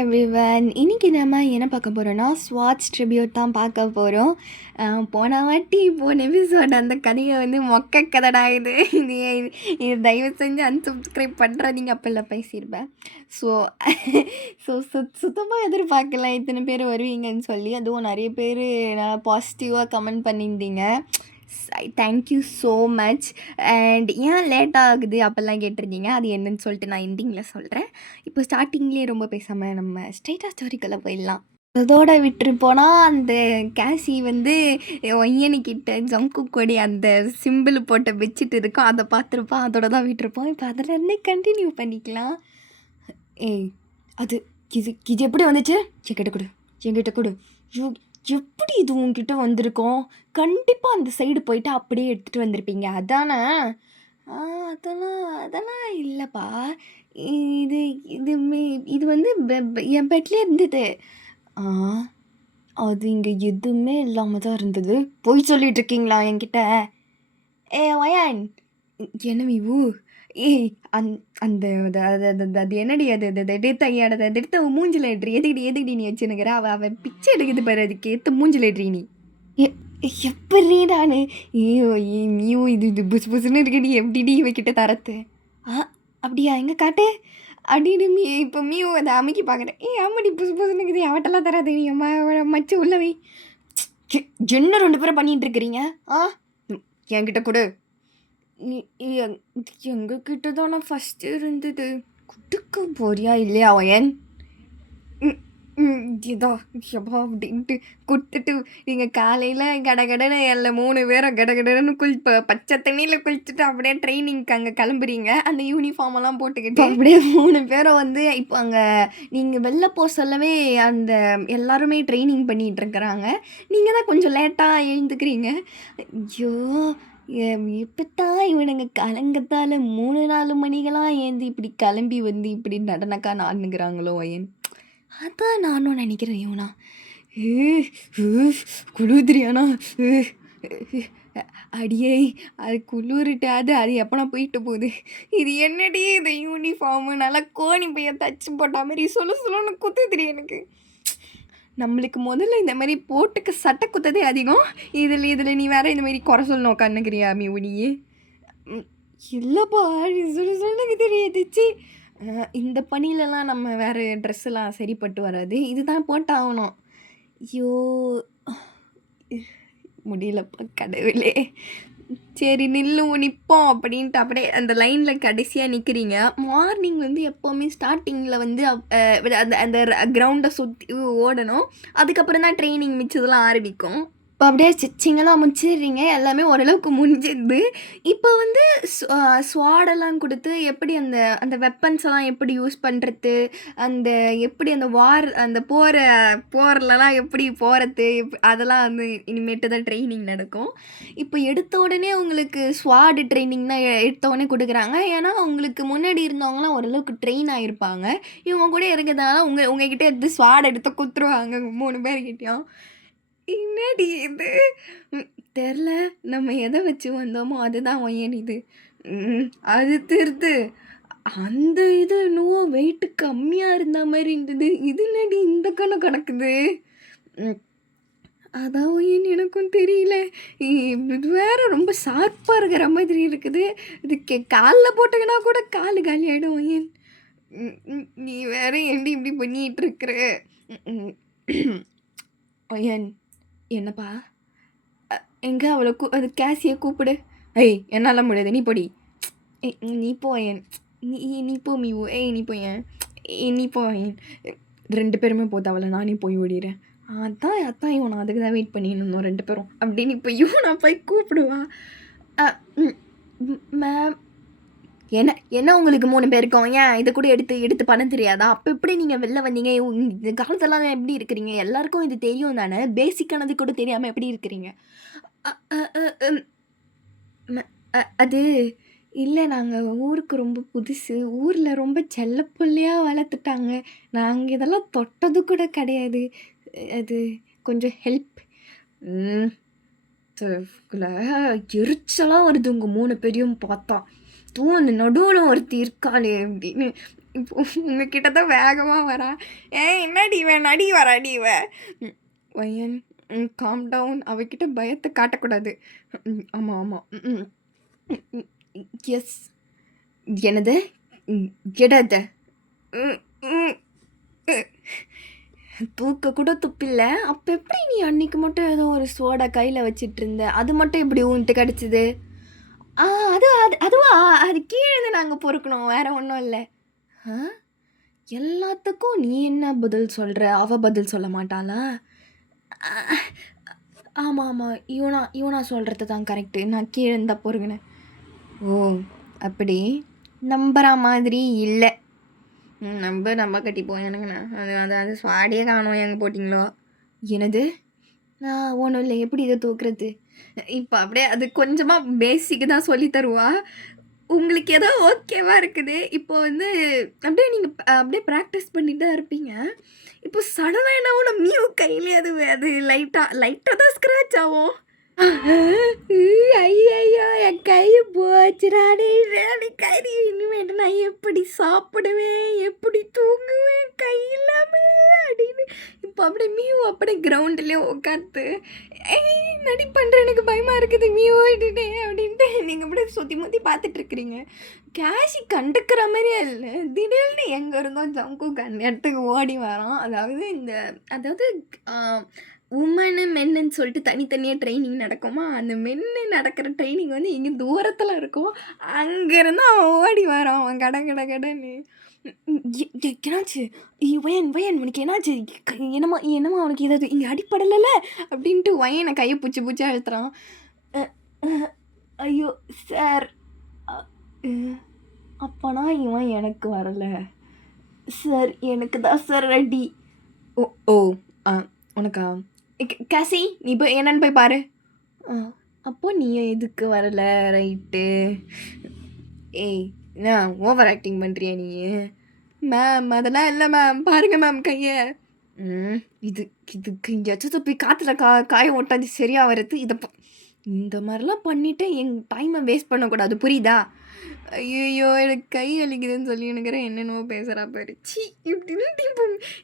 Everyone. இன்னைக்கு நம்ம என்ன பார்க்க போறோம்னா, ஸ்வாட்ச் ட்ரிபியூட் தான் பார்க்க போறோம். போன வாட்டி போன எபிசோட் அந்த கதையை வந்து மொக்க கதைடா இது. இது இது தயவு செஞ்சு அன்சப்ஸ்கிரைப் பண்ணுறாதீங்க அப்பெல்லாம் பேசியிருப்பேன். ஸோ ஸோ சுத்தமாக எதிர்பார்க்கல இத்தனை பேர் வருவீங்கன்னு சொல்லி. அதுவும் நிறைய பேர் நான் பாசிட்டிவாக கமெண்ட் பண்ணியிருந்தீங்க. Thank you so much. அண்ட் ஏன் லேட் ஆகுது அப்போல்லாம் கேட்டிருந்தீங்க. அது என்னன்னு சொல்லிட்டு நான் எண்டிங்கில் சொல்கிறேன். இப்போ ஸ்டார்டிங்லேயே ரொம்ப பேசாமல் நம்ம ஸ்ட்ரெயிட்டாக ஸ்டோரிக்குள்ளே போயிடலாம். அதோட விட்டுரு போனால் அந்த கேசி வந்து ஒய்யனுக்கிட்ட ஜங்கு கொடி அந்த சிம்பிள் போட்ட வச்சுட்டு இருக்கோம். அதை பார்த்துருப்போம். அதோட தான் விட்டுருப்போம். இப்போ அதில் என்ன கண்டினியூ பண்ணிக்கலாம். ஏய் அது இது இது எப்படி வந்துச்சு? என்கிட்ட கொடு. எப்படி இது உங்ககிட்ட வந்திருக்கோம்? கண்டிப்பாக அந்த சைடு போயிட்டு அப்படியே எடுத்துகிட்டு வந்திருப்பீங்க அதானே? அதெல்லாம் அதெல்லாம் இல்லைப்பா. இது இது இது வந்து என் பெட்லேயே இருந்தது. அது இங்கே எதுவுமே இல்லாமல் தான் இருந்தது. பொய் சொல்லிட்டு இருக்கீங்களா என்கிட்ட? வயான் என்ன மீவு? ஏய் அந்த அது என்னடி அது எடுத்த எடுத்த மூஞ்சில் எடுறி எதுக்கடி நீ வச்சுனுக்கிற? அவன் பிச்சை எடுக்குது பாரு, அதுக்கு ஏற்ற மூஞ்சில் எடுறி நீ. எப்படி நான் ஐயோ இது புசு புசுன்னு இருக்குடி, எப்படிடி இவகிட்ட தரத்து? அப்படியா எங்கே காட்டு அப்படின்னு இப்போ அதை அமைக்கி பார்க்குறேன். ஆமாடி புசு புசுன்னு இருக்குது, அவட்டெல்லாம் தராது. நீ மச்சு உள்ளவை என்ன 2 பேரும் பண்ணிகிட்டு இருக்கிறீங்க? என்கிட்ட கொடு. எங்ககிட்ட தான் நான் ஃபஸ்ட்டு இருந்தது. குடுக்க போறியா இல்லையா அவன்? இதோ எப்பா அப்படின்ட்டு கொடுத்துட்டு நீங்கள் காலையில் கடகடன்னு எல்லாம் 3 பேரும் கடகடன்னு பச்சை தண்ணியில் குளிச்சுட்டு அப்படியே ட்ரைனிங்க்கு அங்கே கிளம்புறீங்க. அந்த யூனிஃபார்மெல்லாம் போட்டுக்கிட்டு அப்படியே 3 பேரும் வந்து இப்போ அங்கே நீங்கள் வெளில போக சொல்லவே அந்த எல்லாருமே ட்ரைனிங் பண்ணிகிட்டு இருக்கிறாங்க. நீங்கள் தான் கொஞ்சம் லேட்டாக எழுந்துக்கிறீங்க. ஐயோ இப்போத்தான் இவனுங்க கலங்கத்தால் 3-4 மணிக்கெல்லாம் ஏந்தி இப்படி கிளம்பி வந்து இப்படி நடனக்கா நாடுங்கிறாங்களோ வயன். அதான் நானும் நினைக்கிறேன். இவனா குளிர்திரியானா அடியே அது குளிர்ட்டாது, அது எப்போனா போயிட்டு போகுது. இது என்னடி இது யூனிஃபார்மு நல்லா கோணி பைய தச்சு போட்ட மாதிரி சொல்லுன்னு குத்துதிரி எனக்கு. நம்மளுக்கு முதல்ல இந்த மாதிரி போட்டுக்க சட்டை குத்ததே அதிகம். இதில் நீ வேற இந்த மாதிரி குறை சொல்லணும் உட்காந்துக்கிறியா மிவுனியே? இல்லைப்பா சொல்லுங்க தெரியாதுச்சு. இந்த பணியிலலாம் நம்ம வேறு ட்ரெஸ்ஸெல்லாம் சரிப்பட்டு வராது. இதுதான் போட்டாகணும். ஐயோ முடியலப்பா கடவுளே. சரி நிற்போம் அப்படின்ட்டு அப்படியே அந்த லைனில் கடைசியாக நிற்கிறீங்க. மார்னிங் வந்து எப்போவுமே ஸ்டார்டிங்கில் வந்து அந்த அந்த கிரவுண்டை சுற்றி ஓடணும். அதுக்கப்புறம் தான் ட்ரைனிங் மிச்சதெல்லாம் ஆரம்பிக்கும். இப்போ அப்படியே ஸ்டிச்சிங்கெல்லாம் முடிச்சிடுறீங்க. எல்லாமே ஓரளவுக்கு முடிஞ்சிடுது. இப்போ வந்து ஸ்வாடெல்லாம் கொடுத்து எப்படி அந்த அந்த வெப்பன்ஸெல்லாம் எப்படி யூஸ் பண்ணுறது, அந்த எப்படி அந்த அந்த போர்லலாம் எப்படி போகிறது, அதெல்லாம் வந்து இனிமேட்டு தான் ட்ரைனிங் நடக்கும். இப்போ எடுத்த உடனே உங்களுக்கு ஸ்வாடு ட்ரைனிங் தான் எடுத்த உடனே கொடுக்குறாங்க. ஏன்னா உங்களுக்கு முன்னாடி இருந்தவங்களாம் ஓரளவுக்கு ட்ரெயின் ஆகிருப்பாங்க. இவங்க கூட இருக்கிறதுனால உங்ககிட்ட எடுத்து ஸ்வாட் எடுத்து குத்துருவாங்க 3 பேர்கிட்டையும். என்னடி இது? தெரில. நம்ம எதை வச்சு வந்தோமோ அதுதான் ஒயன் இது. அது திருத்து. அந்த இது இன்னும் வெயிட்டு கம்மியாக இருந்த மாதிரி இருந்தது. இது என்னடி இந்த கணக்கு கிடக்குது? அதான் ஒயன் எனக்கும் தெரியல. இது வேற ரொம்ப ஷார்ப்பாக இருக்கிற மாதிரி இருக்குது. இது காலில் போட்டங்கன்னா கூட காலு காலி ஆகிடும் ஒயன். நீ வேற ஏண்டி இப்படி பண்ணிகிட்டு இருக்கிற? ஒயன் என்னப்பா? எங்கே அவளை அது கேசியை கூப்பிடு. என்னால் முடியாது, நீ போடி. நீ போயன், நீ போ மீவு. நீ போயன், நீ போயன். 2 பேருமே போதாவல, நானே போய் ஓடிடுறேன். அதான் இவன் அதுக்கு தான் வெயிட் பண்ணின்னு 2 பேரும் அப்படின்னு. இப்போ நான் போய் கூப்பிடுவா. மேம் என்ன உங்களுக்கு 3 பேருக்கும் ஏன் இதை கூட எடுத்து பண்ண தெரியாதா? அப்போ எப்படி நீங்கள் வெளில வந்தீங்க? இந்த காலத்தெல்லாம் எப்படி இருக்கிறீங்க? எல்லாருக்கும் இது தெரியும் தானே? பேசிக்கானது கூட தெரியாமல் எப்படி இருக்கிறீங்க? அது இல்லை, நாங்கள் ஊருக்கு ரொம்ப புதுசு. ஊரில் ரொம்ப செல்லப்புள்ளையாக வளர்த்துட்டாங்க. நாங்கள் இதெல்லாம் தொட்டது கூட கிடையாது. அது கொஞ்சம் ஹெல்ப். எரிச்சலாக வருது உங்கள் 3 பேரையும் பார்த்தா. அந்த நடுவில் ஒருத்தி இருக்காளே அப்படின்னு. இப்போ உங்ககிட்ட தான் வேகமா வரா. என்னடி இவ? நடி வராடி இவ. வயன் காம் டவுன். அவகிட்ட பயத்த காட்டக்கூடாது. ஆமா, ஆமா. எஸ். என்னது? கெட் அத. தூக்க கூட துப்பில்ல. அப்ப எப்படி நீ அன்னைக்கு மட்டும் ஏதோ ஒரு சோடா கையில வச்சுட்டு இருந்த? அது மட்டும் எப்படி உன்கிட்ட கிடைச்சது? அதுவா? அது கீழே இருந்து நாங்க பொறுக்கணும். வேற ஒன்றும் இல்லை. எல்லாத்துக்கும் நீ என்ன பதில் சொல்ற? அவ பதில் சொல்ல மாட்டாளா? ஆமா, ஆமா. இவனா சொல்றது தான் கரெக்டு. நான் கீழே இருந்தா பொறுக்கினேன். ஓ, அப்படி நம்புற மாதிரி இல்லை. நம்ப கட்டிப்போம் எனக்குண்ணா. அது ஸ்வாடியே காணும். எங்கே போட்டிங்களோ? எனது? ஒன்றும் இல்லை. எப்படி இதை தூக்குறது? இப்போ அப்படியே அது கொஞ்சமாக பேசிக்கு தான் சொல்லி தருவா. உங்களுக்கு ஏதோ ஓகேவா இருக்குது. இப்போ வந்து அப்படியே நீங்கள் அப்படியே ப்ராக்டிஸ் பண்ணிட்டு தான் இருப்பீங்க. இப்போ சடனாக என்ன ஆகும்? மியூ கையிலே அது லைட்டாக தான் ஸ்க்ராட்ச் ஆகும். ஐயோ, என் கை போச்சுடாடே. கறி இனிமேட்டு நான் எப்படி சாப்பிடுவேன், எப்படி தூங்குவேன் கை இல்லாம அப்படின்னு. இப்போ அப்படியே மியூ அப்படியே கிரவுண்ட்லேயே உட்காந்து நடி பண்ணுற. எனக்கு பயமாக இருக்குது மியூ அப்படின்ட்டு நீங்கள் அப்படியே சுற்றி முற்றி பார்த்துட்டு இருக்கிறீங்க. கேஷி கண்டுக்கிற மாதிரியே இல்லை. திடீர்னு எங்கே இருந்தோம் ஜங்கு இடத்துக்கு ஓடி வரோம். அதாவது உமனு மென்னுன்னு சொல்லிட்டு தனித்தனியாக ட்ரைனிங் நடக்குமா? அந்த மென்னு நடக்கிற ட்ரைனிங் வந்து இங்கே தூரத்தில் இருக்கும். அங்கேருந்து அவன் ஓடி வரான். அவன் கடன்னு என்னாச்சு? வயன் உனக்கு என்னாச்சு? என்னம்மா அவனுக்கு ஏதாவது இங்கே அடிப்படலைல்ல அப்படின்ட்டு வயனை கையை பூச்சி அழுத்துறான். ஐயோ சார். அப்போனா இவன் எனக்கு வரலை சார். எனக்கு தான் சார் ரெடி. ஓ உனக்கா? கேசி, நீ போய் என்னன்னு போய் பாரு. அப்போ நீ எதுக்கு வரல? ரைட்டு. ஏய், என்ன ஓவர் ஆக்டிங் பண்ணுறியா நீ? மேம் அதெல்லாம் இல்லை மேம். பாருங்க மேம் கையை. இதுக்கு எங்கேயாச்சும் போய் காற்றுல காய ஓட்டாந்து சரியாக வருது. இந்த மாதிரிலாம் பண்ணிவிட்டு எங்கள் டைமை வேஸ்ட் பண்ணக்கூடாது, புரியுதா? ஐயோ, எனக்கு கை வலிக்குதுன்னு சொல்லி எனக்குறேன். என்னென்னவோ பேசுகிறா பாரு. சி இப்படி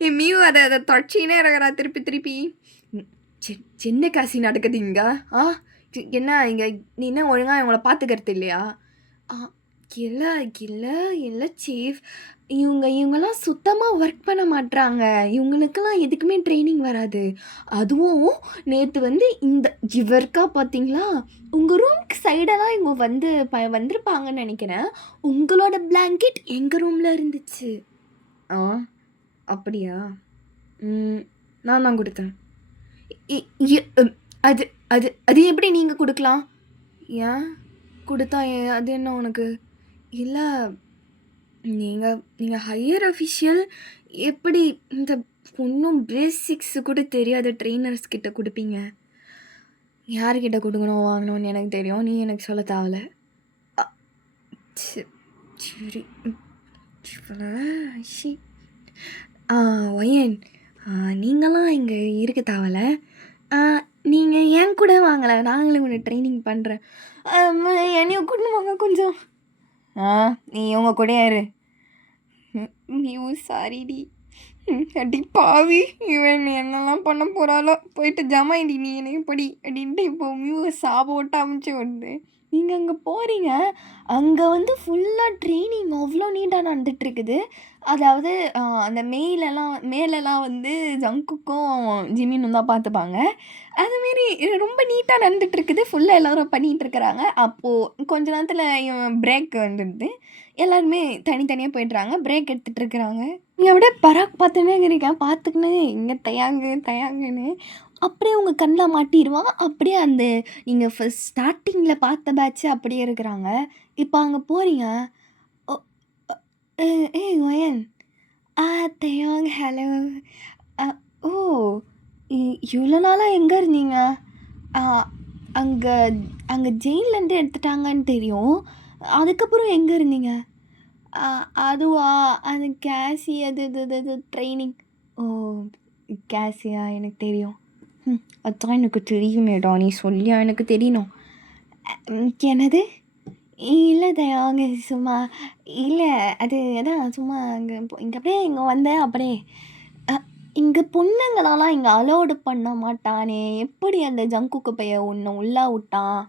என் மியூ அதை தொடச்சினே இருக்கிறா திருப்பி. சின்ன காசி நடக்குது இங்கே. என்ன இங்கே நீ என்ன ஒழுங்காக இவங்கள பார்த்துக்கிறது இல்லையா? இல்லை சீஃப். இவங்கெல்லாம் சுத்தமாக ஒர்க் பண்ண மாட்றாங்க. இவங்களுக்கெல்லாம் எதுக்குமே ட்ரைனிங் வராது. அதுவும் நேற்று வந்து இவருக்கா பார்த்தீங்களா? உங்கள் ரூம்க்கு சைடெல்லாம் இவங்க வந்திருப்பாங்கன்னு நினைக்கிறேன். உங்களோட பிளாங்கெட் எங்கள் ரூமில் இருந்துச்சு. அப்படியா? நான் தான் கொடுத்தேன். அது அது அது எப்படி நீங்கள் கொடுக்கலாம்? ஏன் கொடுத்தா அது என்ன உனக்கு? இல்லை, நீங்கள் ஹையர் அஃபிஷியல். எப்படி இந்த ஒன்றும் பேசிக்ஸு கூட தெரியாத ட்ரெயினர்ஸ் கிட்ட கொடுப்பீங்க? யார்கிட்ட கொடுக்கணும் வாங்கணும்னு எனக்கு தெரியும். நீ எனக்கு சொல்ல தேவையில்ல. சரி. ஒயன், நீங்களாம் இங்கே இருக்க தேவையில்ல. நீங்கள் ஏன் கூட வாங்கலை. நாங்களும் ஒன்று ட்ரைனிங் பண்ணுறேன். என்னையும் கொண்டு வாங்க கொஞ்சம். நீ இவங்க கூட இரு. நீயூ சாரிடி. அடி பாவி, இவன் என்னெல்லாம் பண்ண போகிறாளோ. போயிட்டு ஜமாயிடி நீ எனக்கு படி அப்படின்ட்டு இப்போ மியூவை சாபோட்டு அமுச்சு விடுது. நீங்கள் அங்கே போகிறீங்க. அங்கே வந்து ஃபுல்லாக ட்ரைனிங் அவ்வளோ நீட்டாக நடந்துகிட்ருக்குது. அதாவது அந்த மேலெல்லாம் வந்து ஜங்குக்கும் ஜிமினும் தான் பார்த்துப்பாங்க. அதுமாரி ரொம்ப நீட்டாக நடந்துகிட்ருக்குது. ஃபுல்லாக எல்லோரும் பண்ணிகிட்ருக்குறாங்க. அப்போது கொஞ்ச நேரத்தில் பிரேக் வந்துடுது. எல்லாருமே தனித்தனியாக போய்ட்றாங்க. பிரேக் எடுத்துகிட்ருக்குறாங்க. நீங்கள் அப்படியே பராக் பார்த்துன்னே இருக்கிறீங்க. பார்த்துக்கின்னு இங்கே தயாங்குன்னு அப்படியே உங்கள் கண்ணில் மாட்டிடுவான். அப்படியே அந்த நீங்கள் ஃபஸ்ட் ஸ்டார்டிங்கில் பார்த்த பேட்ச்சு அப்படியே இருக்கிறாங்க. இப்போ அங்கே போகிறீங்க. வயன். தயாங் ஹலோ. ஓ, இவ்வளோ நாளாக எங்கே இருந்தீங்க? அங்கே ஜெயிலேருந்து எடுத்துட்டாங்கன்னு தெரியும். அதுக்கப்புறம் எங்கே இருந்தீங்க? அதுவா? அது கேசி. அது ட்ரைனிங். ஓ, கேசியா? எனக்கு தெரியும். அதான் எனக்கு தெரியுமேடா. நீ சொல்லியா எனக்கு தெரியணும். என்னது? இல்ல தயா அங்க சும்மா இல்ல அதான் சும்மா இங்க அப்படியே இங்க வந்தேன் அப்படியே அ இங்க பொண்ணுங்களலாம் இங்க அலோடு பண்ண மாட்டானே! எப்படி அந்த ஜங்குக்கு பையன் உன்ன உள்ள உட்டான்?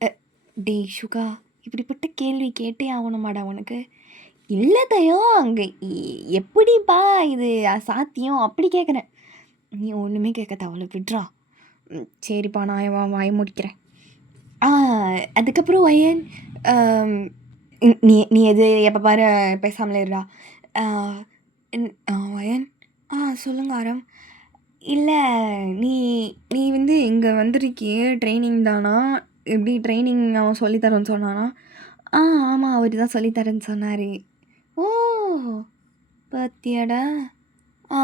அ டேய் சுகா! இப்படிப்பட்ட கேள்வி கேட்டே ஆவணுமாடா உனக்கு? இல்ல தயா அங்க எப்படிப்பா இது சாத்தியம்? அப்படி கேட்குறேன். நீ ஒண்ணுமே கேட்க தேவையில்ல விட்றா. சரிப்பா நான் வாய மூடிக்கிறேன். ஆ அதுக்கப்புறம் வயன் அம் நீ நீ எது எப்போ பாரு பேசாமலே இருடா. ஆ வயன் சொல்லுங்க ஆரம். இல்ல நீ நீ வந்து இங்க வந்திருக்கியே ட்ரெய்னிங் தானா? எப்படி ட்ரெய்னிங் அவன் சொல்லி தரேன்னு சொன்னானா? ஆ ஆமா. அவரு தான் சொல்லி தரேன்னு சொன்னாரு. ஓ! பாத்தியாடா? ஆ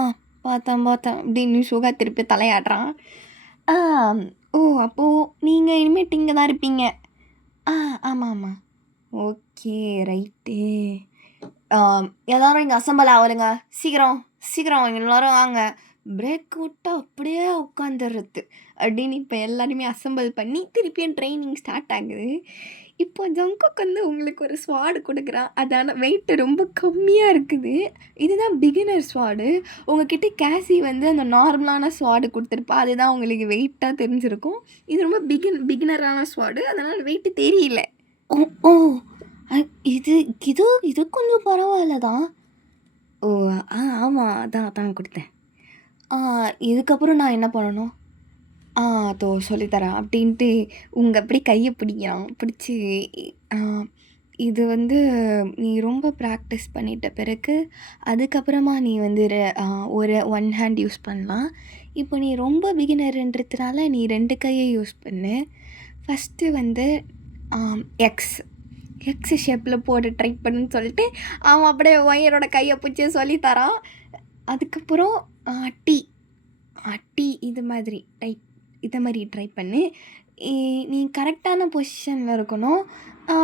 பார்த்தேன் பார்த்தேன். அப்படின்னு சுகா திருப்பி தலையாட்டுறான். ஆ ஓ! அப்போ நீங்க இனிமேட்டு இங்க தான் இருப்பீங்க. ஆ ஆமா, ஆமா. Okay right. எல்லாரும் இங்க அசெம்பிள் ஆவுங்க. சீக்கிரம், சீக்கிரம் எல்லாரும் வாங்க. பிரேக் விட்டா அப்படியே உட்காந்துர்றது. அப்படின்னு இப்போ எல்லாரையுமே அசெம்பிள் பண்ணி திருப்பியும் ட்ரெய்னிங் ஸ்டார்ட் ஆகுது. இப்போ ஜங்குக் வந்து உங்களுக்கு ஒரு ஸ்வாடு குடுக்குறான். அதான வெயிட் ரொம்ப கம்மியா இருக்குது. இதுதான் பிகினர் ஸ்வாடு. உங்ககிட்ட கேசி வந்து அந்த நார்மலான ஸ்வாடு குடுத்துருப்பா. அதுதான் உங்களுக்கு வெயிட்டா தெரிஞ்சிருக்கும். இது ரொம்ப பிகினரான ஸ்வாடு. அதனால வெயிட் தெரியல. ஓ! ஓ! அ இது இது இது கொஞ்சம் பரவாயில்ல தான். ஓ! ஆமா. அதான் அதான் குடுத்தேன். ஆ இதுக்கப்புறம் நான் என்ன பண்ணணும்? அதோ சொல்லி தரேன் அப்படின்ட்டு அப்படியே கைய பிடிக்கிறான். பிடிச்சு ஆ இது வந்து நீ ரொம்ப ப்ராக்டிஸ் பண்ணிட்ட பிறகு, அதுக்கப்புறமா நீ வந்து ஒரு ஒன் ஹேண்ட் யூஸ் பண்ணலாம். இப்போ நீ ரொம்ப பிகினர்ன்றதுனால நீ 2 கைய யூஸ் பண்ணு. ஃபஸ்ட்டு வந்து எக்ஸ். எக்ஸ் ஷேப்பில் போட ட்ரை பண்ணுன்னு சொல்லிட்டு, அவன் அப்படியே ஒயரோட கைய பிடிச்சு சொல்லி தரான். அதுக்கப்புறம் டீ. டீ இத மாரி ட்ரை பண்ணு. நீ கரெக்டான பொசிஷன்ல இருக்கணும். அ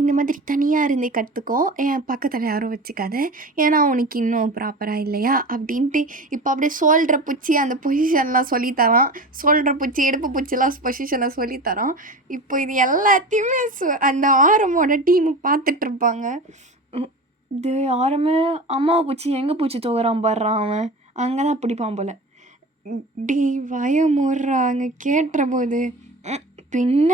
இந்த மாதிரி தனியா இருந்தே கத்துக்கோ. என் பக்கத்துல யாரும் வச்சுக்காத. ஏன்னா, உனக்கு இன்னும் ப்ராப்பரா இல்லையா? அப்படின்ட்டு இப்போ அப்படியே ஷோல்டர புடிச்சு அந்த பொசிஷன்லாம் சொல்லி தரான். ஷோல்டர புடிச்சு, இடுப்பு புடிச்சுலாம் பொசிஷன சொல்லி தரான். இப்போ இது எல்லாத்தையுமே அந்த ஆரமோட டீம் பார்த்துட்ருப்பாங்க. இது ஆரமே அம்மாவ புடிச்சு எங்க புடிச்சு தூக்குறான் பார்றா அவன். அங்க தான் பிடிப்பான் போல. டேய் வாய மூடுறா அங்க கேட்டுறபோது. பின்ன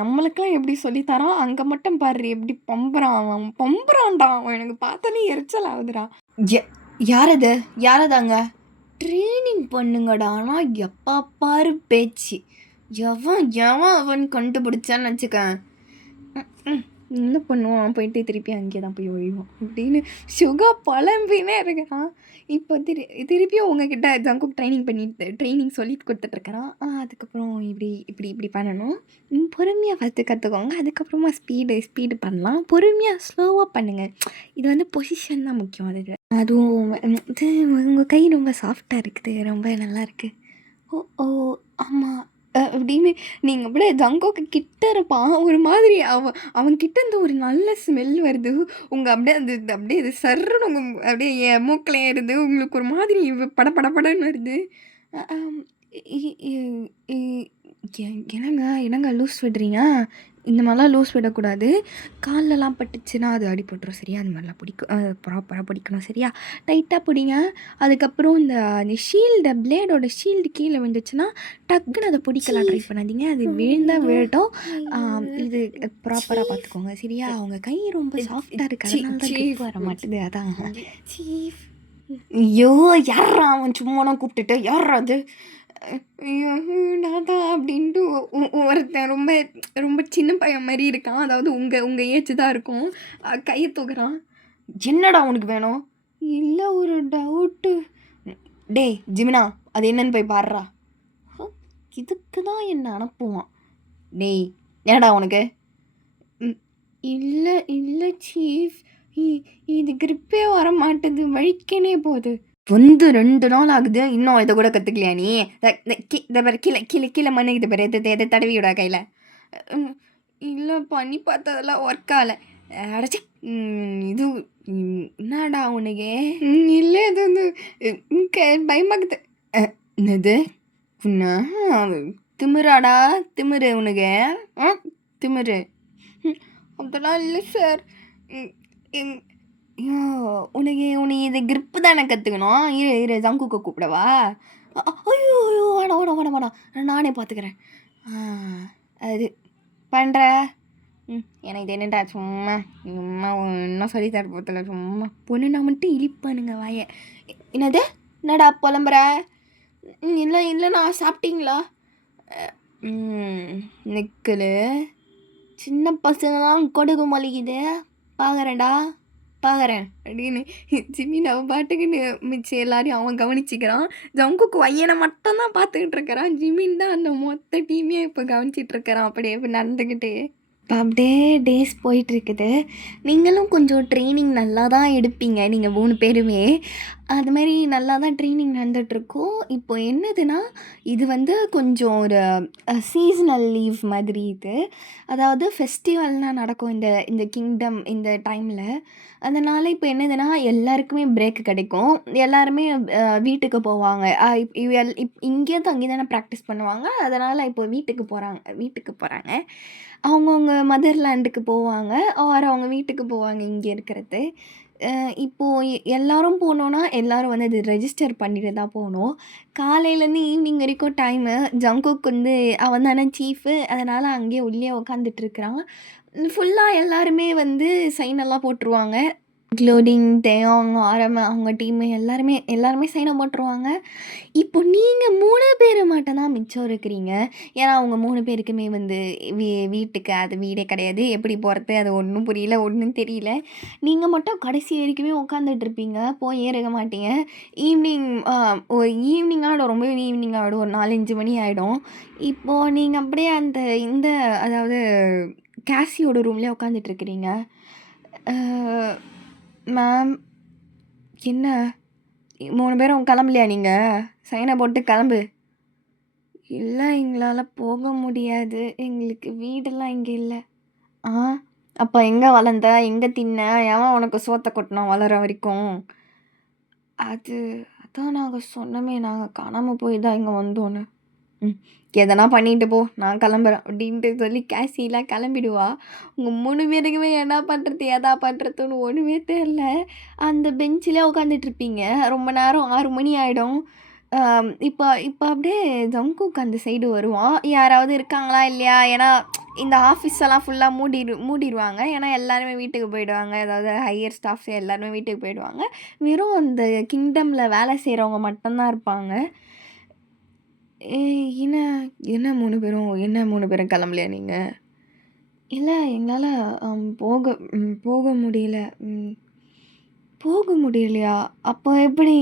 நம்மளுக்கெல்லாம் எப்படி சொல்லி தரான், அங்க மட்டும் பாரு எப்படி பம்புறான் அவன். பம்புறான்டா அவன். எனக்கு பார்த்தாலே எரிச்சல் ஆகுதுடா. ய யாரது? யாரது அங்க? ட்ரெய்னிங் பண்ணுங்கடா. ஆனா எப்ப பாரு பேச்சு. எவன் எவன் அவன் கண்டுபிடிச்சான்னு வச்சுக்கேன். ம். என்ன பண்ணுவான்? போயிட்டு திருப்பி அங்கே தான் போய் ஒழிவான். அப்படின்னு சுகா புலம்பினே இருக்கிறான். இப்போ திருப்பியும் உங்ககிட்ட ஜங்குக் ட்ரெய்னிங் சொல்லி குடுத்துட்ருக்கிறான். அதுக்கப்புறம் இப்படி பண்ணணும். பொறுமையா ஃபஸ்ட்டு கத்துக்கோங்க. அதுக்கப்புறமா ஸ்பீடு பண்ணலாம். பொறுமையா ஸ்லோவா பண்ணுங்க. இது வந்து பொசிஷன் தான் முக்கியம் அதுல. அதுவும் இது உங்க கை ரொம்ப சாஃப்ட்டா இருக்குது. ரொம்ப நல்லாயிருக்கு. ஓ! ஓ! ஆமா. அப்படின்னு நீங்க அப்படியே ஜங்கோக்கு கிட்ட இருப்பான். ஒரு மாதிரி அவன்கிட்ட இருந்து ஒரு நல்ல ஸ்மெல் வருது. அப்படியே அப்படியே இது சர்ருன்னு அப்படியே என் மூக்குல ஏறுது. உங்களுக்கு ஒரு மாதிரி படபடன்னு வருது. அ அம் இ இ இ என்னங்க லூஸ் விடுறீங்க? இந்த மாரிலாம் லூஸ் விடக்கூடாது. கால்லலாம் பட்டுச்சுன்னா அது அடிபட்டுரும் சரியா? அந்த மாரிலாம் ப்ராப்பரா பிடிக்கணும் சரியா? டைட்டா பிடிங்க. அதுக்கப்புறம் அந்த பிளேடோட ஷீல்டு கீழ விழுந்துச்சுன்னா, டக்குன்னு அத பிடிக்கலாம் ட்ரை பண்ணாதீங்க. அது விழுந்தா விழட்டும். இது ப்ராப்பரா பார்த்துக்கோங்க சரியா? அவங்க கை ரொம்ப சாஃப்ட்டா இருக்கு. அதனால தான் கிரிப் வர மாட்டுது. அதான். சீஃப் ஐயோ! யார்றா அவன் சும்மாலாம் கூப்பிட்டுட்டு? யார்றா அது? ஐயோ! நான் தான் அப்படின்ட்டு ஒருத்தன் ரொம்ப ரொம்ப சின்ன பையன் மாரி இருக்கான். அதாவது உங்க உங்க ஏஜ் தான் இருக்கும். கைய தூக்குறான். என்னடா உனக்கு வேணும்? இல்ல ஒரு டவுட்டு. டேய் ஜிமினா அது என்னன்னு போய் பாருடா. இதுக்கு தான் என்ன அனுப்புவான். டேய் என்னடா உனக்கு? இல்ல இல்ல சீஃப். இது கிரிப்பே வர மாட்டுது. வழிக்கனே போகுது. வந்து 2 நாள் ஆகுது. இன்னும் இத கூட கத்துக்கலையா நீ? இத பாரு கீழ மண்ணு இருக்குது பாரு. எத தடவி விடா கையில. ம். இல்ல பண்ணி பார்த்ததெல்லாம் ஒர்க் ஆகல. அடச்சீ! இது என்னடா உனக்கு? இல்ல இது வந்து பயமாக்குது. என்னது? உன்ன திமிராடா? திமிரு உனக்கு? திமிரு. ம். அதெல்லாம் இல்லை சார். ம், எங் ஐயோ! உனக்கு இது கிரிப்பு தானே கற்றுக்கணும். இரு இரு ஜங்குக்க கூப்பிடவா? ஐயோ ஐயோ! வேணாம் வேணாம் வேணாம் வேணாம். நானே பார்த்துக்கிறேன். ஆ, அது பண்ணுற. எனக்கு இது என்னடா சும்மா சும்மா ஒன்றும் சொல்லி தர போதில்ல. சும்மா பொண்ணுனா மட்டும் இழிப்பானுங்க வாயை. என்னது? என்னடா புலம்புற? இல்லை இல்லைண்ணா, சாப்பிட்டீங்களா? நிக்கலு. சின்ன பசங்களாம் கொடுகு மொழிக்குது. பார்க்குறேன்டா பார்க்குறேன் அப்படின்னு ஜிம்மி நம்ம பாட்டுக்குன்னு மிச்சம் எல்லாரையும் அவன் கவனிச்சிக்கிறான். ஜங்குக்கு பையனை மட்டும்தான் பார்த்துக்கிட்டு இருக்கிறான். ஜிம்மின் தான் அந்த மொத்த டீமையும் இப்போ கவனிச்சிட்டு இருக்கிறான். அப்படியே இப்போ நடந்துக்கிட்டே இப்போ அப்படியே டேஸ் போயிட்டுருக்குது. நீங்களும் கொஞ்சம் ட்ரைனிங் நல்லா தான் எடுப்பீங்க நீங்கள் 3 பேருமே. அதுமாரி நல்லா தான் ட்ரைனிங் நடந்துகிட்ருக்கோம். இப்போ என்னதுன்னா, இது வந்து கொஞ்சம் ஒரு சீசனல் லீவ் மாதிரி இது. அதாவது ஃபெஸ்டிவல்லாம் நடக்கும் இந்த இந்த கிங்டம் இந்த டைமில். அதனால் இப்போ என்னதுன்னா, எல்லாருக்குமே பிரேக் கிடைக்கும். எல்லாருமே வீட்டுக்கு போவாங்க. இங்கேயே தங்கி தானே ப்ராக்டிஸ் பண்ணுவாங்க. அதனால் இப்போ வீட்டுக்கு போகிறாங்க. அவங்கவுங்க மதர்லேண்டுக்கு போவாங்க. ஆர் அவங்க வீட்டுக்கு போவாங்க இங்கே இருக்கிறது. இப்போது எல்லாரும் போனோன்னா, எல்லாரும் வந்து அது ரெஜிஸ்டர் பண்ணிட்டு தான் போகணும். காலையிலேருந்து ஈவினிங் வரைக்கும் டைமு. ஜங்குக் வந்து அவன் தானே சீஃபு. அதனால் அங்கேயே உள்ளே உட்காந்துட்ருக்குறான். ஃபுல்லாக எல்லாருமே வந்து சைன் எல்லாம் போட்டுருவாங்க. இன்க்ளூடிங் தேயாங், ஆரம் அவங்க டீமு எல்லாருமே சைனை போட்டுருவாங்க. இப்போ நீங்கள் 3 பேர் மட்டும் தான் மிச்சம் இருக்கிறீங்க. ஏன்னா அவங்க 3 பேருக்குமே வந்து வீட்டுக்கு அது வீடே கிடையாது. எப்படி போகிறது அது ஒன்றும் புரியல, ஒன்றும் தெரியல. நீங்கள் மட்டும் கடைசி வரைக்குமே உட்காந்துட்ருப்பீங்க. போய் ஏறுக மாட்டீங்க. ஈவினிங் ஒரு ஈவினிங் ஆகிடும். ரொம்பவே ஈவினிங் ஆகிடும். ஒரு 4, 5 மணி ஆகிடும். இப்போது நீங்கள் அப்படியே அதாவது கேசியோட ரூம்லேயே உட்காந்துட்ருக்கிறீங்க. மேம், என்ன 3 பேரும் கிளம்பலையா நீங்கள்? சைனை போட்டு கிளம்பு. இல்லை, எங்களால் போக முடியாது. எங்களுக்கு வீடெல்லாம் இங்கே இல்லை. அப்போ எங்கே வளர்ந்த? எங்கே தின்ன? எவன் உனக்கு சோத்தை கொட்டினான் வளர வரைக்கும்? அதான் நாங்கள் சொன்னோமே, நாங்கள் காணாமல் போய் தான் இங்கே வந்தோன்னு. எதனா பண்ணிட்டு போ, நான் கிளம்புறேன் அப்படின்ட்டு சொல்லி கேசிலாம் கிளம்பிடுவா. உங்கள் 3 பேருக்குமே என்ன பண்ணுறது எதா பண்ணுறதுன்னு ஒன்றுமே தெரில. அந்த பெஞ்சிலே உட்காந்துட்ருப்பீங்க ரொம்ப நேரம். 6 மணி ஆகிடும். இப்போ இப்போ அப்படியே ஜங்குக் அந்த சைடு வருவான். யாராவது இருக்காங்களா இல்லையா? ஏன்னா இந்த ஆஃபீஸெல்லாம் ஃபுல்லாக மூடிடுவாங்க. ஏன்னா எல்லாருமே வீட்டுக்கு போயிடுவாங்க. அதாவது ஹையர் ஸ்டாஃப்ஸ் எல்லாருமே வீட்டுக்கு போயிடுவாங்க. வெறும் அந்த கிங்டமில் வேலை செய்கிறவங்க மட்டும்தான் இருப்பாங்க. என்ன என்ன 3 பேரும் கிளம்பலையா நீங்கள்? இல்லை, எங்களால் போக முடியல. போக முடியலையா? அப்போ எப்படி?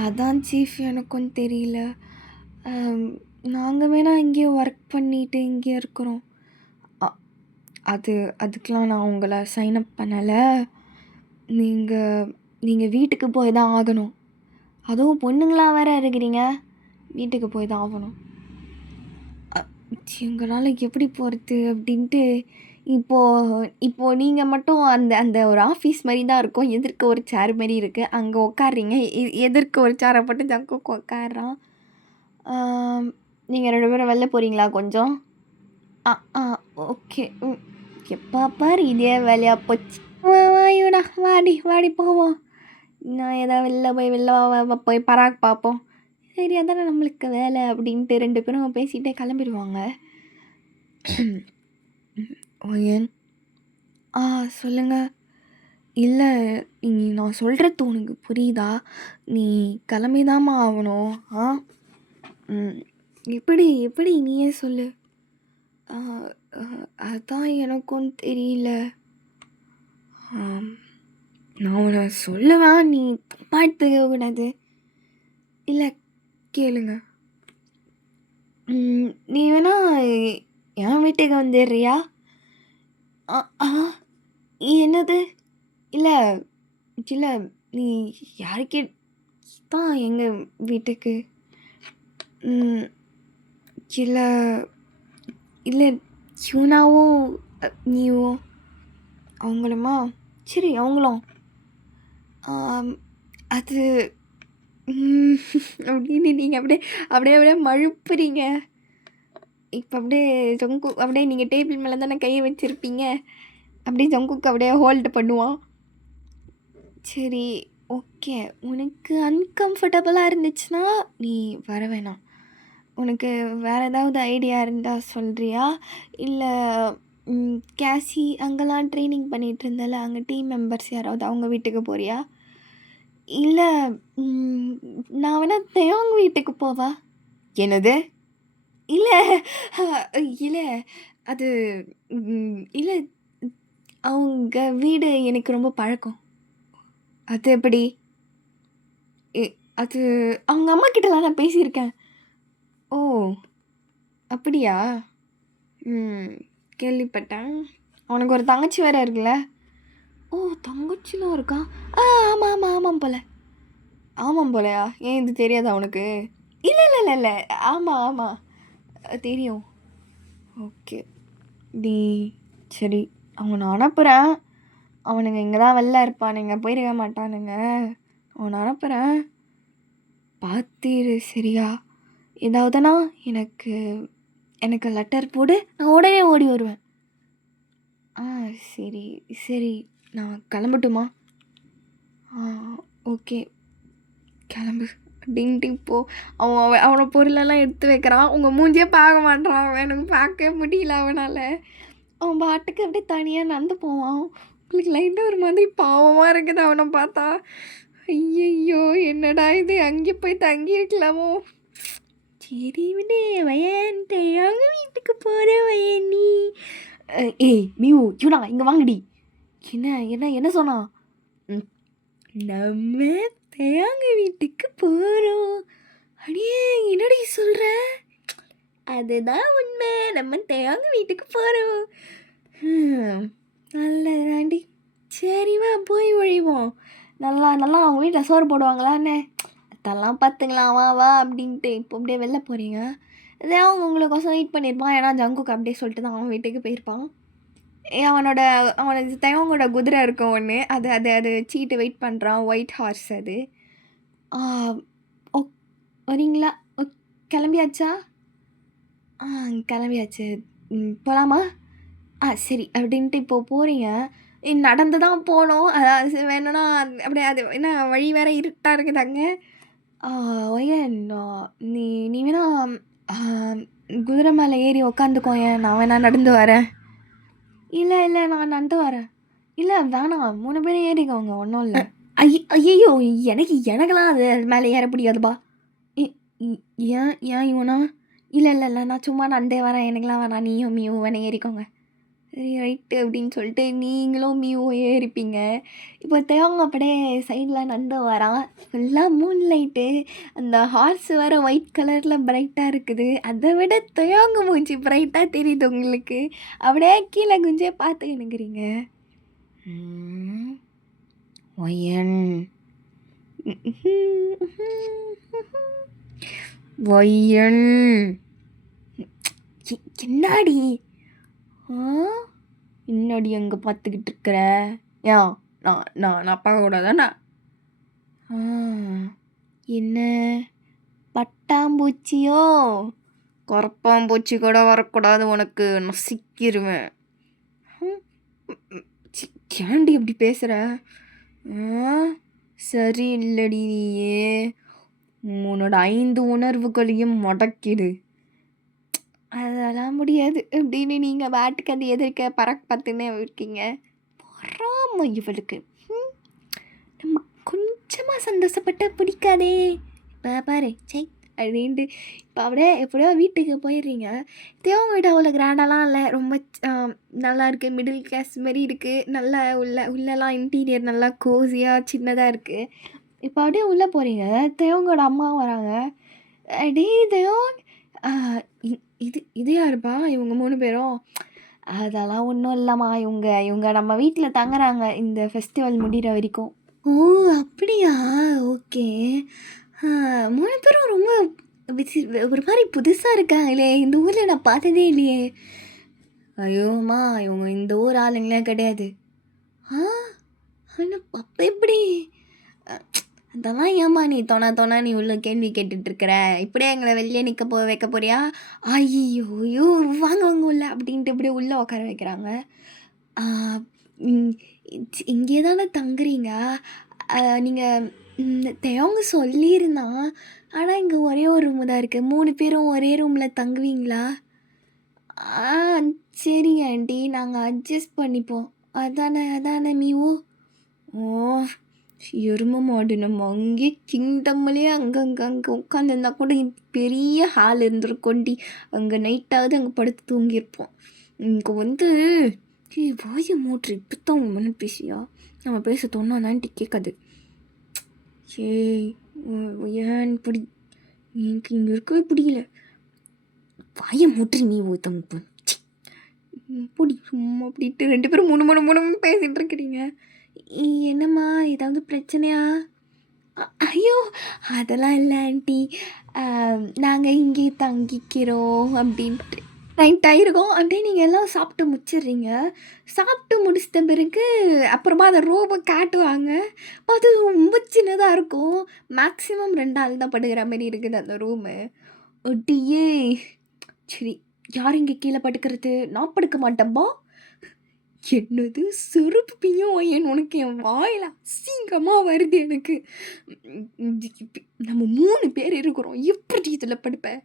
அதான் சீஃப், எனக்கும் தெரியல. நாங்கள் வேணால் இங்கேயே ஒர்க் பண்ணிட்டு இங்கேயே இருக்கிறோம். அதுக்கெலாம் நான் உங்களை சைன் அப் பண்ணலை. நீங்கள் வீட்டுக்கு போய் தான் ஆகணும். அதுவும் பொண்ணுங்களா வேற இருக்கிறீங்க. வீட்டுக்கு போய் தான் ஆகணும். எங்களால் எப்படி போகிறது அப்படின்ட்டு. இப்போது நீங்கள் மட்டும் அந்த ஒரு ஆஃபீஸ் மாதிரி தான் இருக்கும். எதிர்க்க ஒரு சேர் மாதிரி இருக்குது. அங்கே உட்காடுறீங்க. எதிர்க்க ஒரு சேரை போட்டு ஜங்குக்கு உட்காடுறான். நீங்கள் 2 பேரும் வெளில போகிறீங்களா கொஞ்சம்? ஓகே. எப்போ பாரு இதே வேலையாக போச்சு. வாயுடா, வாடி போவோம். நான் ஏதாவது வெளில போய் பராக் பார்ப்போம். சரி, அதானே நம்மளுக்கு வேலை அப்படின்ட்டு 2 பேரும் பேசிகிட்டே கிளம்பிடுவாங்க. ஓயன், சொல்லுங்கள். இல்லை, நான் சொல்கிறது உனக்கு புரியுதா? நீ கிளம்பிதாம்மா ஆகணும். எப்படி நீயே சொல்லு. அதான் எனக்கும் தெரியல. நான் உன்னை சொல்லுவேன், நீ தப்பா எடுத்துக்க கூடாது. இல்லை, கேளுங்க. நீ வேணா என் வீட்டுக்கு வந்துடுறியா? என்னது? இல்லை, நீ யாருக்கே தான் எங்கள் வீட்டுக்கு? இல்லை, யூனாவும் நீயும் அவங்களுமா? சரி, அவங்களும் அது அப்படின்னு நீங்கள் அப்படியே மழுப்புறீங்க. இப்போ அப்படியே ஜங்குக் அப்படியே நீங்கள் டேபிள் மேலே தானே கையை வச்சுருப்பீங்க, அப்படியே ஜங்குக் அப்படியே ஹோல்டு பண்ணுவான். சரி, ஓகே. உனக்கு அன்கம்ஃபர்டபுளாக இருந்துச்சுன்னா நீ வர வேணாம். உனக்கு வேறு ஏதாவது ஐடியா இருந்தால் சொல்கிறியா? இல்லை கேசி அங்கெல்லாம் ட்ரைனிங் பண்ணிகிட்டு இருந்தல, அங்கே டீம் மெம்பர்ஸ் யாராவது அவங்க வீட்டுக்கு போறியா? இல்லை நான் வேணா தேவங்க வீட்டுக்கு போவா? என்னது? இல்லை இல்லை அது இல்லை, அவங்க வீடு எனக்கு ரொம்ப பழக்கம். அது எப்படி? அது அவங்க அம்மா கிட்டலாம் நான் பேசியிருக்கேன். ஓ, அப்படியா? கேள்விப்பட்டேன். அவனுக்கு ஒரு தங்கச்சி வேறு இருக்குல்ல? ஓ, தங்கச்சிலாம் இருக்கா? ஆமாம் ஆமாம் ஆமாம் போல. ஆமாம் போலையா? ஏன் இது தெரியாதா அவனுக்கு? இல்லை இல்லை இல்லை இல்லை, ஆமாம் ஆமாம் தெரியும். ஓகே, நீ சரி, அவனை அனுப்புகிறேன். அவனுங்க இங்கே தான் வெளில இருப்பானுங்க, போயிருக்க மாட்டானுங்க. அவனை அனுப்புகிறேன், பார்த்திரு சரியா? ஏதாவதுனா எனக்கு எனக்கு லெட்டர் போடு, நான் உடனே ஓடி வருவேன். சரி சரி, நான் கிளம்பட்டுமா? ஓகே, கிளம்பு அப்படின்ட்டு இப்போது அவனை பொருளெல்லாம் எடுத்து வைக்கிறான். உங்கள் மூஞ்சியே பார்க்க மாட்டான் அவன். எனக்கு பார்க்கவே முடியல அவனால். அவன் பாட்டுக்கு அப்படியே தனியாக நடந்து போவான். உங்களுக்கு லைட்டாக ஒரு மாதிரி பாவமாக இருக்குது அவனை பார்த்தா. ஐயையோ, என்னடா இது, அங்கே போய் தங்கியிருக்கலாமோ? சரி விடு வயன், தேயாங்க வீட்டுக்கு போகிற வயன் நீ. ஏய் மியூ, யூனா இங்கே வாங்கடி. என்ன என்ன என்ன சொன்னா? நம்ம தேயாங்க வீட்டுக்கு போகிறோம். அடியே என்னடி சொல்கிற? அதுதான் உண்மை, நம்ம தேயாங்க வீட்டுக்கு போகிறோம். நல்லதாண்டி. சரி வா போய் ஒழிவோம். நல்லா நல்லா அவங்க வீட்டில் சோறு போடுவாங்களான்னு அதெல்லாம் பார்த்துங்களா, வா வா அப்படின்ட்டு. இப்போ அப்படியே வெளில போகிறீங்க. இதே அவங்க உங்களுக்கோசம் வெயிட் பண்ணியிருப்பான். ஏன்னா ஜங்குக்கு அப்படியே சொல்லிட்டு தான் அவன் வீட்டுக்கு போயிருப்பான். அவனுக்கு தேவங்களோட குதிரை இருக்கும் ஒன்று, அது அது அது வச்சுக்கிட்டு வெயிட் பண்ணுறான். ஒயிட் ஹார்ஸ் அது. ஓ, வரீங்களா? கிளம்பியாச்சா? கிளம்பியாச்சு. போகலாமா? சரி அப்படின்ட்டு இப்போது போகிறீங்க. நடந்து தான் போகணும். அதாவது வேணும்னா அப்படியே அது என்ன வழி வேறு இருட்டாக இருக்குதாங்க. ஒயன், நீ நீ வேணா குதிரை மேலே ஏறி உக்காந்துக்கோயேன், நான் வேணா நடந்து வரேன். இல்லை இல்லை, நான் நடந்து வரேன். இல்லை வேணாம், 3 பேரும் ஏறிக்கோங்க, ஒன்றும் இல்லை. ஐயோ, எனக்கெல்லாம் அது மேலே ஏற முடியாதுப்பா. ஏன் ஏன் இவனா? இல்லை இல்லை இல்லை, நான் சும்மா நடந்தே வரேன், எனக்கெல்லாம் வேணாம், நீயும் மியூ வேணா ஏறிக்கோங்க. சரி ரைட்டு அப்படின்னு சொல்லிட்டு நீங்களும் மியூவும் ஏறிப்பீங்க. இப்போ தேவங்க அப்படியே சைடில் நடந்து வரான். ஃபுல்லாக மூன் லைட்டு, அந்த ஹார்ஸ் வேறு ஒயிட் கலரில் பிரைட்டாக இருக்குது. அதை விட தேவங்க மூஞ்சி பிரைட்டாக தெரியுது உங்களுக்கு. அப்படியே கீழே குஞ்சே பார்த்துக்கினுக்கிறீங்க. ஒயன் ஒயன், என்னாடி என்னடி அங்கே பார்த்துக்கிட்டு இருக்கிற? ஏன் நான் பார்க்கக்கூடாதாண்ணா? என்ன பட்டாம்பூச்சியோ? கரப்பாம்பூச்சி கூட வரக்கூடாது உனக்கு, நசிக்கிருவேன். ஏண்டி அப்படி பேசுகிற? சரி இல்லடி, நீயே உன்னோட 5 உணர்வுகளையும் முடக்கிடு. அதெல்லாம் முடியாது அப்படின்னு நீங்கள் பாட்டுக்கு அது எதிர்க்க பறக்க பார்த்துன்னே இருக்கீங்க. பொறாம இவளுக்கு. நம்ம கொஞ்சமாக சந்தோஷப்பட்ட பிடிக்காதே. இப்போ பாரு சை அப்படின்ட்டு இப்போ அப்படியே எப்படியோ வீட்டுக்கு போயிடுறீங்க. தேவங்க வீடு அவ்வளோ கிராண்டாலாம் இல்லை, ரொம்ப நல்லா இருக்குது, மிடில் கிளாஸ் மாதிரி இருக்குது. நல்லா உள்ளெல்லாம் இன்டீரியர் நல்லா கோஸியாக சின்னதாக இருக்குது. இப்போ அப்படியே உள்ளே போகிறீங்க. தேவங்களோட அம்மாவும் வராங்க. டே தேவன், இது யாருப்பா இவங்க 3 பேரும்? அதெல்லாம் ஒன்றும் இல்லைம்மா, இவங்க நம்ம வீட்டில் தங்குறாங்க இந்த ஃபெஸ்டிவல் முடிகிற வரைக்கும். ஓ அப்படியா? ஓகே. 3 பேரும் ரொம்ப ஒரு மாதிரி புதுசாக இருக்காங்களே, இந்த ஊரில் நான் பார்த்ததே இல்லையே. ஐயோம்மா, இவங்க இந்த ஊர் ஆளுங்களே கிடையாது. ஆனால் அப்போ எப்படி? அதெல்லாம் ஏம்மா நீ நீ உள்ள கேள்வி கேட்டுட்டு இருக்கிற? இப்படியே எங்கள வெளிய வைக்க போறியா? ஐய்யய்யோ! வாங்க வாங்க உள்ள அப்படின்ட்டு இப்படியே உள்ள உட்கார வைக்கிறாங்க. ஆ ம் இங்கே தானே தங்குறீங்க? நீங்க தெயவங்க சொல்லியிருந்தான். ஆனா இங்க ஒரே ஒரு ரூமு தான் இருக்கு. 3 பேரும் ஒரே ரூம்ல தங்குவீங்களா? ஆ சரிங்க ஆன்ட்டி. நாங்க அட்ஜஸ்ட் பண்ணிப்போம். அதானே அதானே மீவு? ஓ! எரும மாடு நம்ம அங்கேயே கிங்டம்லயே அங்க உட்காந்துருந்தா கூட பெரிய ஹால் இருந்திருக்கும்டி. அங்க நைட்டாவது அங்க படுத்து தூங்கியிருப்போம். இங்க வந்து ஏய் வாய மூட்ரு இப்படித்தான் உன் மன பேசியா? நம்ம பேச தோணா ஆன்ட்டி கேட்காது. ஏய் ஏன் இப்படி எனக்கு இங்கே இருக்கவே பிடிக்கல. வாய மூட்ரு நீ ஊத்தம் பொடி சும்மா அப்படின்ட்டு 2 பேரும் முணு பேசிட்டு இருக்கிறீங்க. என்னம்மா ஏதாவது பிரச்சனையா? ஐயோ! அதெல்லாம் இல்ல ஆன்ட்டி. நாங்க இங்கேயே தங்கிக்கிறோம் அப்படின்ட்டு. நைட் ஆயிருக்கும். அப்படியே நீங்கள் எல்லாம் சாப்பிட்டு முடிச்சிடுறீங்க. சாப்பிட்டு முடிச்சிட்ட பிறகு அப்புறமா அந்த ரூமை காட்டுவாங்க. அது ரொம்ப சின்னதாக இருக்கும். மேக்ஸிமம் 2 ஆள் தான் படுக்கிற மாரி இருக்குது அந்த ரூமு. அடியே! சரி, யார் இங்கே கீழே படுக்கிறது? நான் படுக்க மாட்டேன்பா. என்னது செருப்பு பிய்யும் உனக்கு என் வாயில அசிங்கமா வருது எனக்கு. நம்ம 3 பேர் இருக்கிறோம். எப்படி இதில் படுப்பேன்?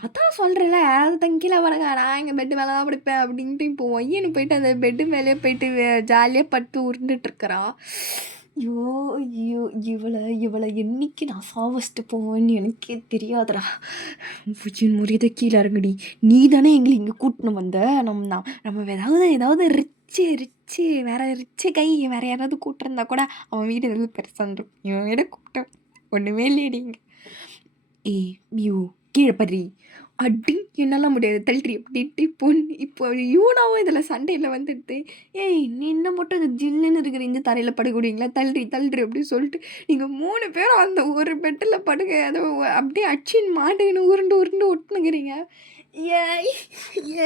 அதான் சொல்கிறேன்ல, யாராவது தங்க கீழே படுங்க, நான் எங்கள் பெட்டு மேலே தான் படுப்பேன் அப்படின்ட்டு இப்போ ஒய்யன்னு போயிட்டு அந்த பெட்டு மேலேயே போயிட்டு ஜாலியாக படுத்து உருண்டுட்டுருக்குறா. ஐயோ ஐயோ இவளை என்னைக்கு நான் சாவச்சிட்டு போவேன்னு எனக்கே தெரியாதுடா. முறியதை கீழே இறங்குடி. நீ தானே எங்களை இங்கே கூட்டின்னு வந்த. நம்ம ஏதாவது ரிச்சு ரிச்சு கை வேறு யாராவது கூட்டிருந்தா கூட அவன் வீடு எதாவது பெருசாக இருந்துடும். இவன் வீட கூப்பிட்டேன் ஒன்றுமே இல்லையடிங்க. ஏய் மியூ கீழே படுறி. அடி என்னால் முடியாது தள்ளுறி அப்படின்ட்டு இப்போ யூனாவும் இதில் சண்டையில் வந்துடுது. ஏய் நீ என்ன மட்டும் அது ஜில்லுன்னு இருக்கிற இந்த தரையில் படுக்கூடுவீங்களா? தள்ளுறி அப்படின்னு சொல்லிட்டு நீங்கள் 3 பேரும் அந்த ஒரு பெட்டில் படுக்க அதை அப்படியே அச்சின் மாட்டுக்குன்னு உருண்டு ஒட்டுனுக்கிறீங்க. ஏய்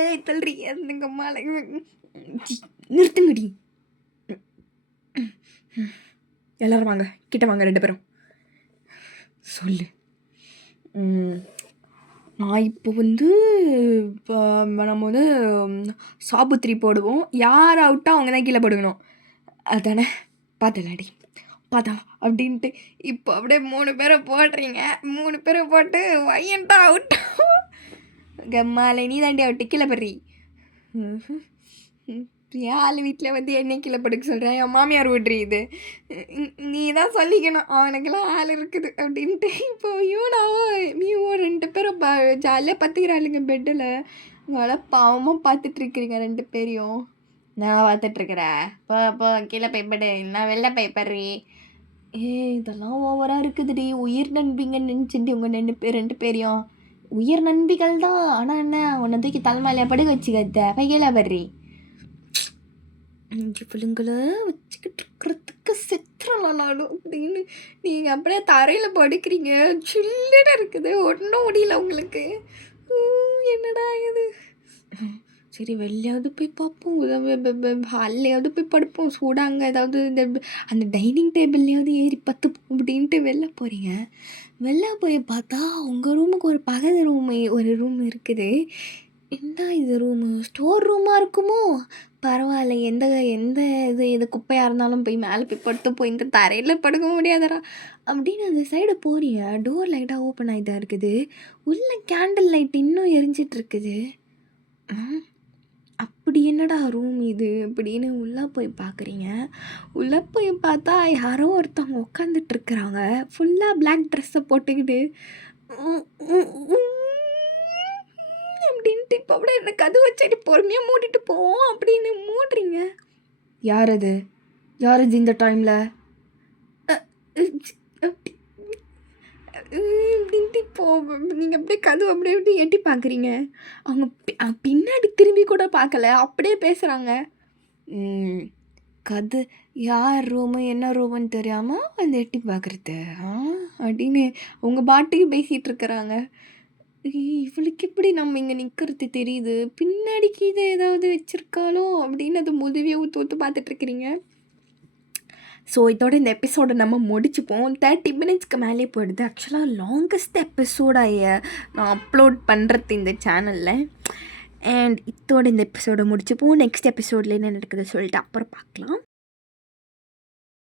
ஏய் தள்ளுறி எங்க மாலை நிறுத்துங்கடி. எல்லாரும் வாங்க கிட்ட வாங்க 2 பேரும் சொல்லு. நான் இப்போ நம்ம சாபுத்திரி போடுவோம். யார் அவுட்டா அவங்க தான் கீழே படுக்கணும். அதானே பார்த்தலாடி பார்த்தா அப்படின்ட்டு இப்போ அப்படியே 3 பேரை போடுறீங்க. 3 பேரை போட்டு வையன்ட்டா அவுட்டா கம்மாலே நீ தாண்டி அவுட்டு கீழே படுறி. என் ஆள் வீட்டில் என்னை கீழே படுக்க சொல்கிறேன். என் மாமியார் விட்றி இது நீ தான் சொல்லிக்கணும் அவனுக்கெல்லாம் ஆள் இருக்குது அப்படின்ட்டு. இப்போ யூனாவோ மீவோ 2 பேரும் ஜாலியாக பார்த்துக்கிறாளுங்க பெட்டில். அதனால் பாவமாக பார்த்துட்ருக்குறீங்க 2 பேரையும். நான் பார்த்துட்ருக்குறேன். போ கீழே போய் படு இல்லைனா வெளில போய் படுறி. இதெல்லாம் ஓவராக இருக்குதுடி. உயிர் நண்பிங்கன்னு நினச்சிட்டு உங்கள் 2 பேரையும் உயிர் நண்பிகள் தான். ஆனால் என்ன உன்னை தூக்கி தலைமையில படுக்க வச்சுக்கத்த பையில படுறி. இவளுங்களை வச்சுக்கிட்டு இருக்கிறதுக்கு செத்துறலாம் நானும் அப்படின்னு நீங்கள் அப்படியே தரையில் படுக்கிறீங்க. சில்லுன்னு இருக்குது ஒன்றும் முடியல உங்களுக்கு. என்னடா இது? சரி வெளியாவது போய் பார்ப்போம். ஹால்லையாவது போய் படுப்போம். சூடாங்க ஏதாவது அந்த டைனிங் டேபிள்லையாவது ஏறி பத்துப்போம் அப்படின்ட்டு வெளில போகிறீங்க. வெளில போய் பார்த்தா உங்கள் ரூமுக்கு ஒரு பக்கத்து ஒரு ரூம் இருக்குது. என்ன இது ரூமு? ஸ்டோர் ரூமாக இருக்குமோ? பரவாயில்ல. எந்த எந்த இது குப்பையாக இருந்தாலும் போய் மேலே போய் படுத்துப்போம். இந்த தரையில் படுக்க முடியாதுடா அப்படின்னு அந்த சைடு போறீங்க. டோர் லைட்டாக ஓப்பன் ஆகி தான் இருக்குது. உள்ள கேண்டில் லைட் இன்னும் எரிஞ்சிட்ருக்குது. அப்படி என்னடா ரூம் இது அப்படின்னு உள்ளே போய் பார்க்குறீங்க. உள்ளே போய் பார்த்தா யாரோ ஒருத்தவங்க உட்காந்துட்ருக்குறாங்க. ஃபுல்லாக பிளாக் ட்ரெஸ்ஸை போட்டுக்கிட்டு அப்படின்ட்டு இப்போ அப்படியே எனக்கு அது வச்சுட்டு பொறுமையாக மூடிட்டு போவோம் அப்படின்னு மூடுறீங்க. யார் அது இந்த டைமில் அப்படின்ட்டு இப்போ நீங்கள் அப்படியே கதவு அப்படியே எட்டி பார்க்குறீங்க. அவங்க பின்னாடி திரும்பி கூட பார்க்கல, அப்படியே பேசுகிறாங்க. யார் ரூமு என்ன ரூமுன்னு தெரியாமல் வந்து எட்டி பார்க்குறது அப்படின்னு அவங்க பாட்டுக்கு பேசிகிட்டு இருக்கிறாங்க. இவளுக்கு எப்படி நம்ம இங்கே நிற்கிறது தெரியுது, பின்னாடி கீழே ஏதாவது வச்சுருக்காளோ அப்படின்னு அது முதவியை ஊற்று பார்த்துட்ருக்குறீங்க. ஸோ இதோட இந்த எபிசோடை நம்ம முடிச்சுப்போம். 30 மினிட்ஸ்க்கு மேலே போயிடுது. ஆக்சுவலாக லாங்கஸ்ட் எபிசோடாக நான் அப்லோட் பண்ணுறது இந்த சேனலில். அண்ட் இதோட இந்த எபிசோடை முடிச்சுப்போம். நெக்ஸ்ட் எபிசோடில் என்ன நடக்குதுன்னு சொல்லிட்டு அப்புறம் பார்க்கலாம்.